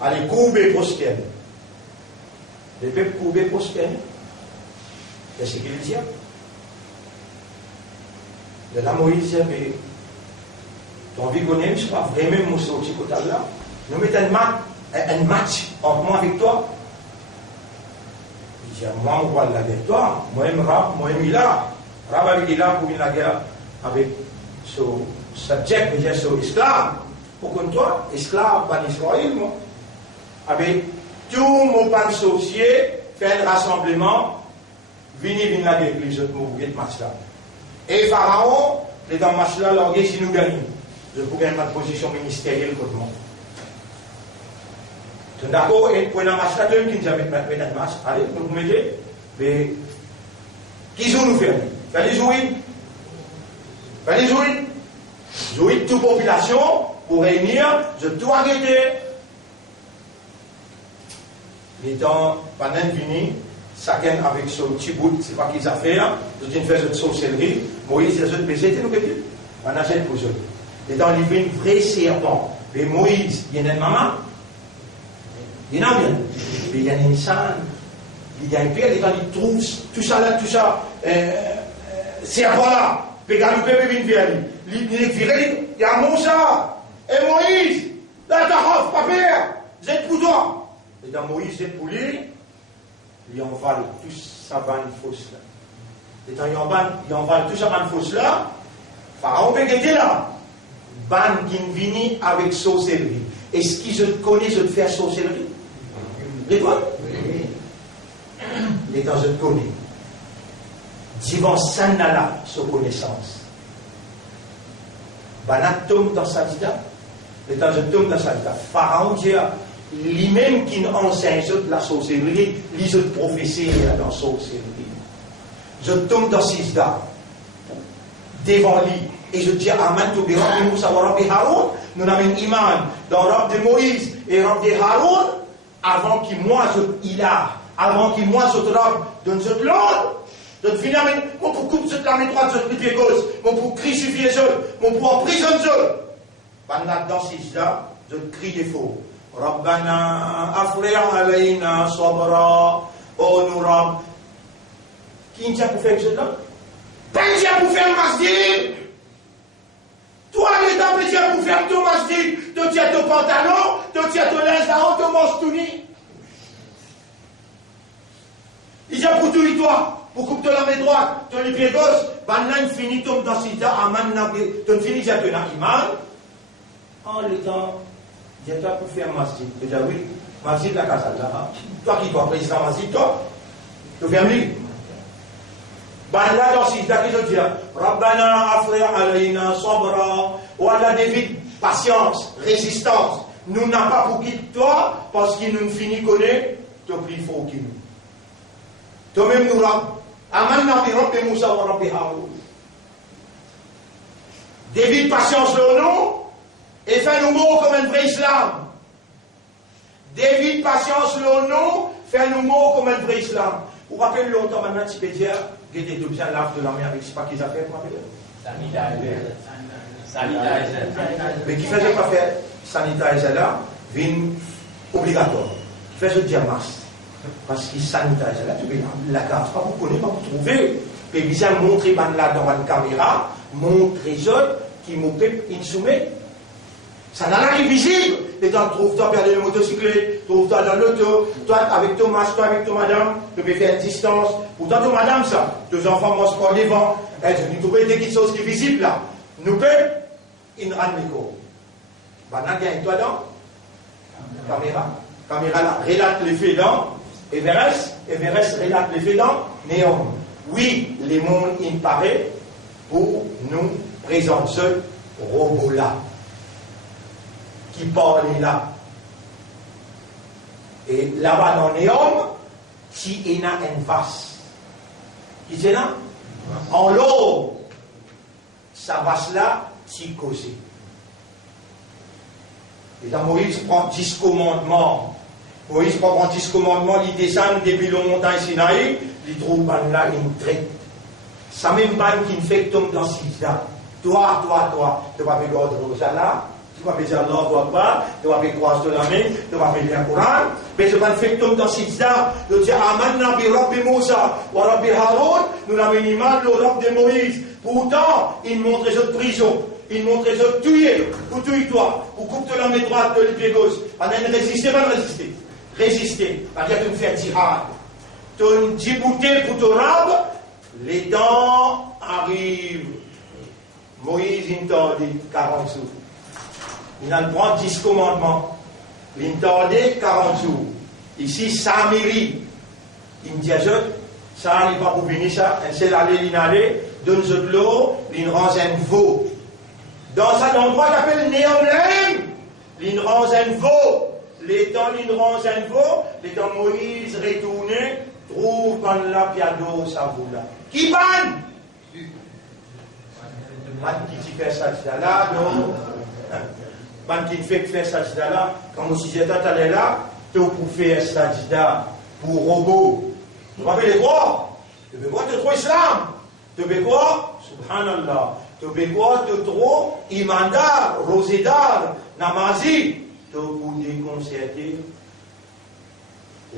Allez, courber prosterne. L'épée courber prosterne. Qu'est-ce qu'il dit? De là, Moïse dit, mais ton vie connaît, je ne sais pas vraiment mon sorti côté là. Nous mettons un match entre moi avec toi. Il dit, moi, on va la guerre toi. Moi-même, Rab, moi-même, il a. Rab avec il a pour la guerre avec son subject, mais son esclave. Pourquoi toi, esclave, pas d'Israël, moi. Avec tout mon pan sorcier, fait un rassemblement, venez la guerre, les autres mots, vous match là. Et Pharaon, les dans match là, leur guerre, si nous gagnons, je vous gagne ma position ministérielle contre moi. D'accord, et pour la match là, deux qui nous avaient mis dans le match, allez, vous mettez, mais Qui joue nous faire? Fallait jouer. Fallait jouer. Jouer toute population pour réunir, je dois arrêter. Les temps, pendant fini, chacun avec son petit bout, c'est pas qu'ils a fait, je dis une fait de sorcellerie, Moïse, il a dit, mais c'était nous qui on a fait pour eux. Les temps, il y a une vraie serpent. Et Moïse, il y a une maman, il y en a bien. Il y a une salle, il y a un père, les temps, il trouve tout ça là, serpent là. Puis quand il peut venir vers lui, il y a Moussa et Moïse, là, t'as pas peur, c'est pour toi. Et dans Moïse, c'est pour lui, il envale tout sa bande fausse là. Et quand il envale tout sa bande fausse là, Pharaon peut être là. Bande qui vient avec sorcellerie. Est-ce qu'ils te connaissent de faire sorcellerie? Réponds. Les temps, je te connais. Divan Sanala, sa connaissance. Banat tombe dans sa vida. Les temps, je tombe dans sa vida. Pharaon dit, lui-même qui enseigne la sorcellerie, les autres prophéties dans la sorcellerie. Je tombe dans ses vida. Devant lui. Et je dis, Aman, tu verras, Moussa, Rabbi Haroun, nous avons un imam dans Rabbi de Moïse et Rabbi Haroun, avant qu'il moi, avant qu'il moi, je te rappe dans cette langue. Je finis avec, moi pour couper cette lame droite, cette pied gauche, moi pour crucifier ceux, moi pour emprisonner ceux. Pendant dans ces là, je crie fort. Rabbana afri' alayna sabra, oh nous Rabb. Qui tient pour faire cela? Pas tient pour faire un masjid. Toi, les dames, tu tiens pour faire ton masjid, tu tiens ton pantalon, tu tiens ton linge là-haut, tu manges tout nu. Il tient pour tout toi. Pour couper la main droite, ton les pieds gauche, maintenant il finit tombe dans ce temps, aman nabi, ton finit j'ai un iman. En le temps, j'ai toi pour faire masjid. Je dis oui, masjid la casa là. Toi qui dois président masjid, toi, tu fais mieux. Ben là dans ce temps, je dis, Rabbana afri' alayna sabra, ou Allah David, patience, résistance. Nous n'avons pas pour quitter toi, parce qu'il nous finit connaître, tu pries fort qu'il nous. Toi-même nous l'avons. Aman nabi Rabbi Moussa wa Rabbi Haroun. David, patience le nom, et fait nous mots comme un vrai islam. David, patience le nom, fait nous mots comme un vrai islam. Vous vous rappelez longtemps maintenant, tu peux dire, qu'il était bien l'art de la mer avec ce pas qu'ils avaient, vous vous rappelez? Sanitizer. Mais qui faisait pas faire sanitizer là, vient obligatoire. Qui faisait dire masque. Parce qu'il sanitaire, là, tu peux la carte, pas vous connaissez, pas vous trouver. Puis bien montrer là dans une caméra, montrer les autres qui m'occupent, ils soumettent. Ça n'a rien de visible. Et toi, trouve-toi perdu le motocyclette, trouve-toi dans l'auto, toi avec ton masque, toi avec ton madame, tu peux faire une distance. Pourtant, ton madame, ça, tes enfants mangent pas devant. Tu peux trouver des choses qui sont visibles là. Nous peut, une rame de corps. Maintenant, il y a toi dans caméra. Caméra là, relate les faits dans. Everest relate les faits dans Néom. Oui, les mondes, il paraît, pour nous présenter ce robot-là, qui parle là. Et là-bas dans Néom, si il y a une vache, qui est là, en l'eau, sa vache-là, qui cause. Et là, Moïse prend 10 commandements. Moïse prend 10 commandements, il descend depuis la montagne Sinaï, il trouve là une traite. Ça même pas qui fait tomber dans ce là. Toi, tu vas faire l'ordre aux Allah, tu vas faire Allah Akbar, tu vas faire croire de la main, tu vas faire le Coran, mais tu vas faire tomber dans ce là. Tu dis Amanna bi Rabbi Moussa wa Rabbi Haroun, nous l'avons mis mal le Rabbi de Moïse. Pourtant, il montre les autres prisons. Il montre les autres tuer, ou tuer-toi, ou coupe de la main droite, de le pied gauche. On a résister, pas résister. Résister, c'est-à-dire que tu fais tirade. Tu as djibouté pour ton rab, les dents arrivent. Moïse, il t'a dit 40 jours. Il a le droit 10 commandements. Il t'a dit 40 jours. Ici, Samiri. Il dit à eux, ça, il va pour venir ça, c'est l'aller, il allait, donne-eux de l'eau, il rend un veau. Dans un endroit qu'il appelle Néomlem, il rend un veau. Les temps, il rend un veau, les temps Moïse retourné, trouve ban la piano ça vous là. Qui ban? Ban qui fait ça là, non? Ban qui fait ça là, quand si j'étais allé là, tu pour faire ça pour robot. Vous avez les quoi? Tu veux quoi de trop islam? Tu veux quoi? Subhanallah. Tu veux quoi de trop imandar, rosédar, namazi? Tu pour déconcerter.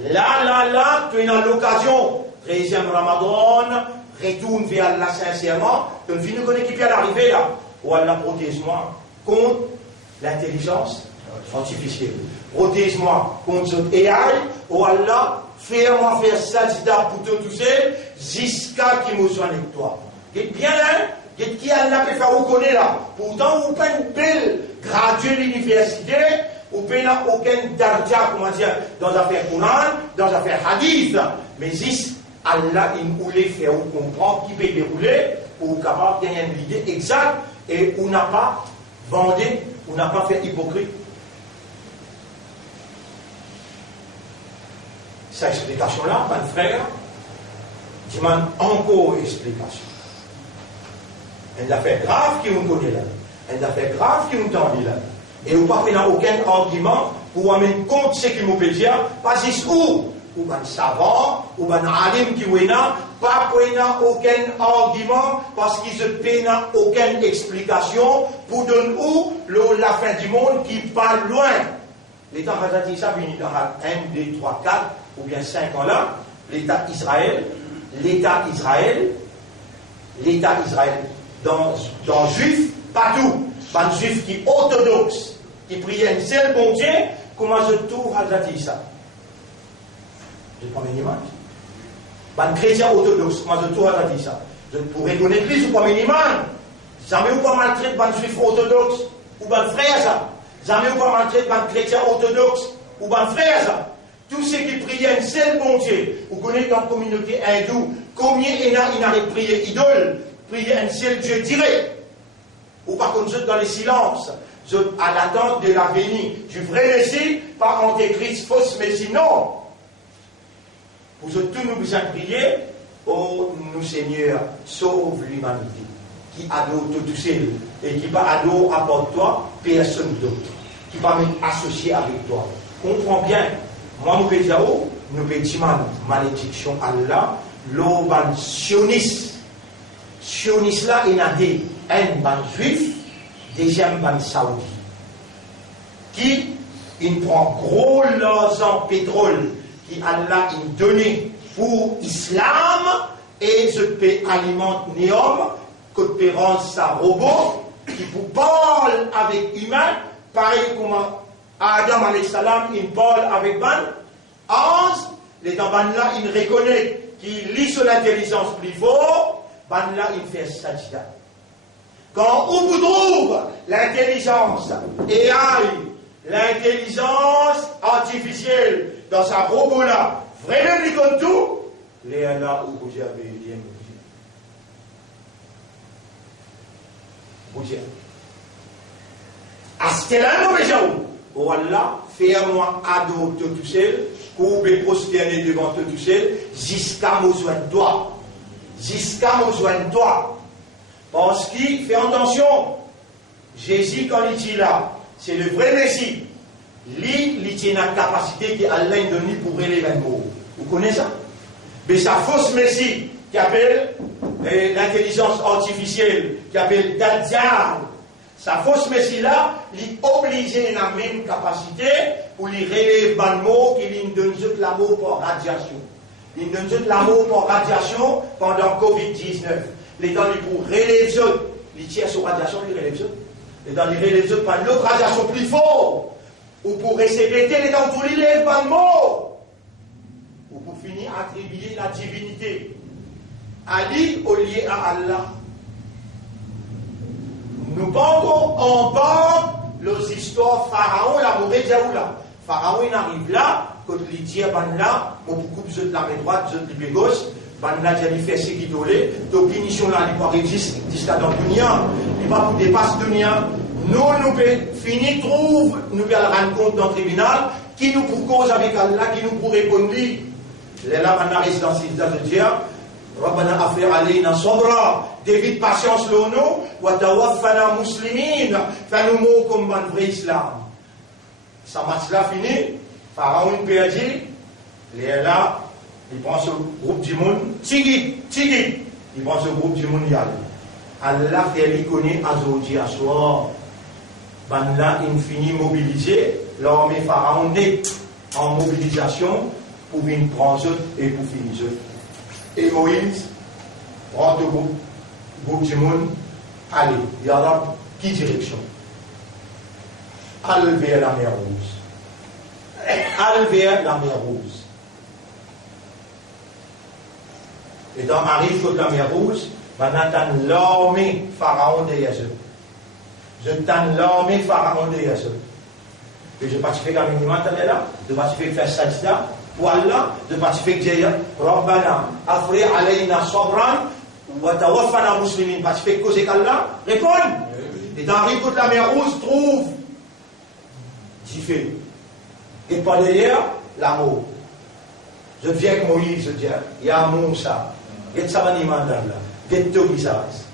Là, tu as l'occasion. 13e Ramadan, retourne vers Allah sincèrement. Tu ne finis connaître qui peut l'arriver là. Ou Allah protège-moi contre l'intelligence artificielle. Protège-moi contre ce AI. Ou Allah, fais-moi faire ça pour te toucher jusqu'à qu'il me soigne avec toi. Et bien là, qui Allah peut faire reconnaître là. Pourtant, vous pas une belle graduée de l'université. Ou pas aucun darja, comment dire, dans l'affaire Coran, dans l'affaire Hadith. Mais juste, Allah, il voulait faire comprendre qui peut dérouler pour capable de gagner une idée exacte et on n'a pas vendu, on n'a pas fait hypocrite. Cette explication-là, mon frère, demande encore explication. Une affaire grave qui nous connaît là. Une affaire grave qui nous tend là. Et vous ne prenez aucun argument pour amener compte ce qui nous peut dire, pas juste ou un savant, ou un alim qui est là, pas prendre aucun argument parce qu'ils ne prennent aucune explication pour donner où la fin du monde qui parle loin. L'État va dire ça, il y a 1, 2, 3, 4 ou bien 5 ans là, l'État Israël, dans juif, partout. Un juif qui est orthodoxe, qui prie un seul bon Dieu, comment je trouve à dire ça? Je prends une image. Un chrétien orthodoxe, comment je trouve à dire ça? Je pourrais connaître plus ou pas une image. Jamais ou pas maltraiter un juif orthodoxe ou un frère ça. Jamais ou pas maltraiter un chrétien orthodoxe ou un frère ça. Tous ceux qui prient un seul bon Dieu, vous connaissez dans la communauté hindoue, combien il n'arrête de prier idole, prier un seul Dieu direct. Ou par contre, dans les silences, à l'attente de la venue du vrai Messie, pas antéchrist, fausse Messie, non. Vous êtes tous nous besoin de prier, oh nous Seigneur, sauve l'humanité, qui adore tout seul, et qui pas adore à part toi, personne d'autre, qui va m'associer avec toi. Comprends bien, moi nous pouvons dire, nous pouvons dire malédiction à Allah, l'oban sioniste. Sioniste là, il a dit, un ban juif, deuxième ban saoudi, qui il prend gros l'argent pétrole qui Allah a donné pour l'islam et je peux alimenter néom, que peut rendre sa robot, qui pour parler avec humain, pareil comme Adam alayhi salam, il parle avec ban, ange, les ban là, il reconnaît qu'il lit sur l'intelligence plus fort. Ben là, il fait sajda. Quand on vous trouve l'intelligence AI, l'intelligence artificielle dans sa robot là, vraiment il compte tout, les là où vous avez bien bougé. Astela no bejaou. Voilà, fais-moi ado tout seul, courber prosterner devant tout seul, jusqu'à besoin de toi. Jusqu'à besoin de toi. Parce qu'il fait attention. Jésus, quand il dit là, c'est le vrai Messie. Lui, il tient la capacité qu'Allah a donnée pour relever le mot. Vous connaissez ça? Mais sa fausse Messie, qui appelle l'intelligence artificielle, qui appelle Dajjal, sa fausse Messie là, il est obligé la même capacité pour lui relever le mot qu'il donne toute l'amour pour radiation. Il donne tout l'amour pour radiation pendant Covid-19. Les gens, pour relever les autres, les tiers sur radiation, ils relèvent les autres. Les gens, ils relèvent les autres par l'autre radiation plus forte. Ou pour recevoir les gens, pour les lèvres par le mot. Ou pour finir, attribuer la divinité. Ali au lieu à Allah. Nous parlons en bas les histoires Pharaon, la mauvaise Jaoula. Pharaon, il arrive là. Quand il dit là, beaucoup de la main droite, de la main gauche, là, il fait ce qu'il doit, donc l'initiation là, il va exister jusqu'à dans le dunia, il va pour dépasser le dunia. Nous pouvons finir, nous pouvons rendre compte dans le tribunal, qui nous pour cause avec Allah, qui nous pour répondre. là, on a résidence de Dieu. ربنا أفرغ علينا صبرا David patience l'ono وتوفنا مسلمين فنموكم من vrai islam. Ça match là fini. Pharaon perdu. Il est là. Il prend ce groupe du monde. Tigit. Il prend ce groupe du monde. Allah fait l'icône aujourd'hui à soir. Ben là, il finit mobilisé. L'armée Pharaon est en mobilisation pour venir prendre et pour finir. Et Moïse prend le groupe du monde. Allez, il y a là, qui direction? Allez vers la mer Rouge. Allez vers la mer Rouge. Et dans arrive sur la mer Rouge, maintenant l'armée Pharaon derrière eux. Je t'en l'armée Pharaon derrière eux. Et je participe à minimum là, je participe à faire sajda. Voilà, de pacifique Dieu, Rabbana, Afri alayna sabran, wa tawaffana muslimin, pacifique cause qu'Allah, répondre. Et dans toute la mer Rouge, trouve, Jifé. Et par derrière, l'amour. Je viens avec Moïse, je dis, il y a Moussa, il y a Sabani Mandala, il y a Tobisas.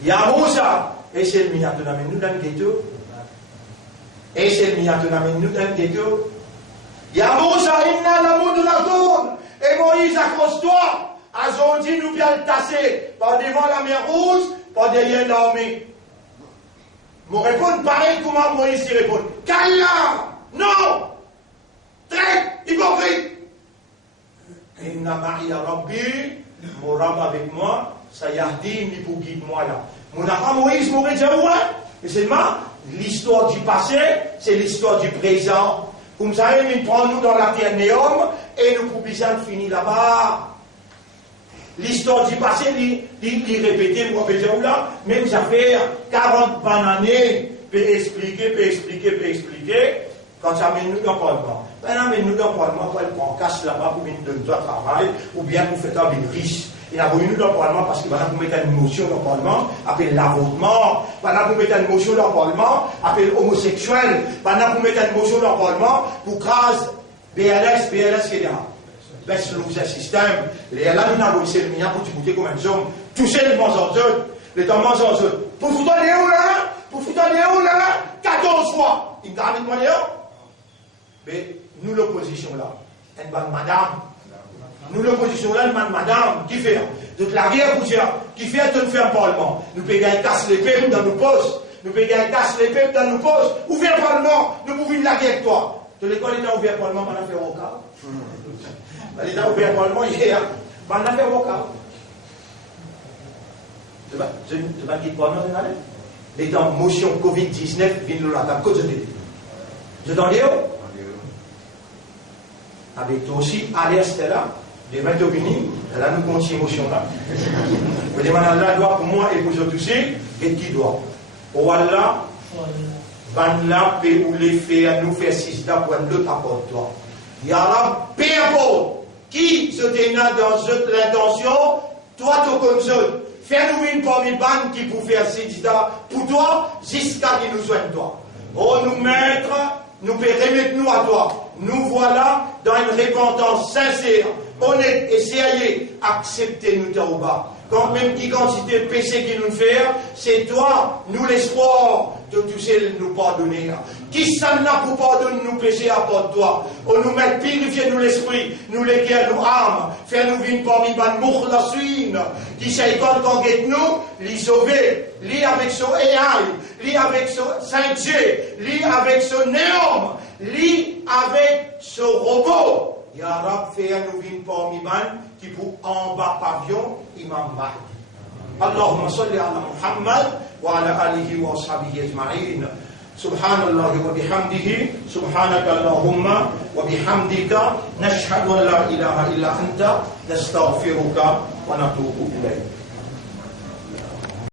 Il y a Moussa, et c'est le mien, nous dans le ghetto. Et c'est le mien, nous dans le ghetto. Ya Moussa, inna l'amour de la zone. Et Moïse, accroche-toi. Azondi nous vient le tasser par devant la mer Rouge, par derrière l'armée. Me répondre pareil comment Moïse y répond. Kalla! Non! Traite! Hypocrite! Inna ma'iya Rabbi, mon Rab avec moi, ça yahdim, il pour guide moi là. Mon enfant Moïse m'aurait dit ouais. Et c'est l'histoire du passé, c'est l'histoire du présent. Comme ça, il prend nous dans la terre néum et nous pouvons bien finir là-bas. L'histoire du passé, il répétait, moi, là, même ça fait 40 années, peut expliquer, quand ça met nous dans le Parlement. Maintenant, nous dans le Parlement, on casse là-bas pour venir donner un travail, ou bien pour faire un riche. Il a voulu nous dans le Parlement parce que maintenant, vous mettez une motion dans le Parlement, appelée l'avortement. Maintenant, vous mettez une motion dans le Parlement, appelée homosexuel. Maintenant, vous mettez une motion dans le Parlement pour craser BLS, qui est là. Baisse le système. Et là, nous avons essayé de venir pour écouter comme un homme. Toucher les mensongers, les temps mensongers. Pour foutre les où là? Pour foutre les où là? 14 fois. Il garde moi là. Mais nous, l'opposition là, une bonne madame. Nous, l'opposition là, une madame, qui fait de la guerre pour dire, qui fait de nous faire un parlement. Nous payons un casse les peuples dans nos postes. Nous payons un casse les peuples dans nos postes. Ouvert le parlement, nous pouvons la guerre avec toi. De l'école, il a ouvert le parlement, on a fait au cas. Il a ouvert le parlement hier, on a fait au cas. Je ne vais pas dire quoi, non, les temps motion Covid-19, viennent nous l'attendre, côté de je t'en dis où? Avec toi aussi, alerte là. Les 20 Dominiques, là nous comptons émotion là. Vous demandez Allah doit pour moi et pour vous tous, et qui doit. Oh Allah, van là, paix ou les faire, nous faire 6 là pour un autre apporte toi. Yara, peu importe, qui se dénade dans l'intention, toi tu connais. Fais-nous une parmi ban qui pour faire 6 là pour toi, jusqu'à qui nous soigne toi. Oh nous maître, nous peut remettre nous à toi. Nous voilà dans une repentance sincère, honnête et sérieuse, acceptez nous tauba. Quand même qui quantité de péché qui nous fait, c'est toi, nous l'espoir de tous ces nous pardonner. Qui s'en a pour pardonner nos péchés à part toi? On nous met purifier nous l'esprit, nous l'équerre nous âmes, faire nous vivre parmi ban mour la suine, qui s'aïkonne quand guette nous, l'y sauver, l'y avec son AI, l'y avec son 5G, l'y avec son néom, l'y avec ce robot. Ya Rab, fais nous vivre parmi ban qui pour en bas pavillon, Imam Mahdi. Allahumma salli ala Muhammad wa ala alihi wa ashabihi ajma'in. Subhanallah wa bihamdihi, subhanaka Allahumma wa bihamdika, nashhadu an la ilaha illa anta, nastaghfiruka wa natubu ilayk.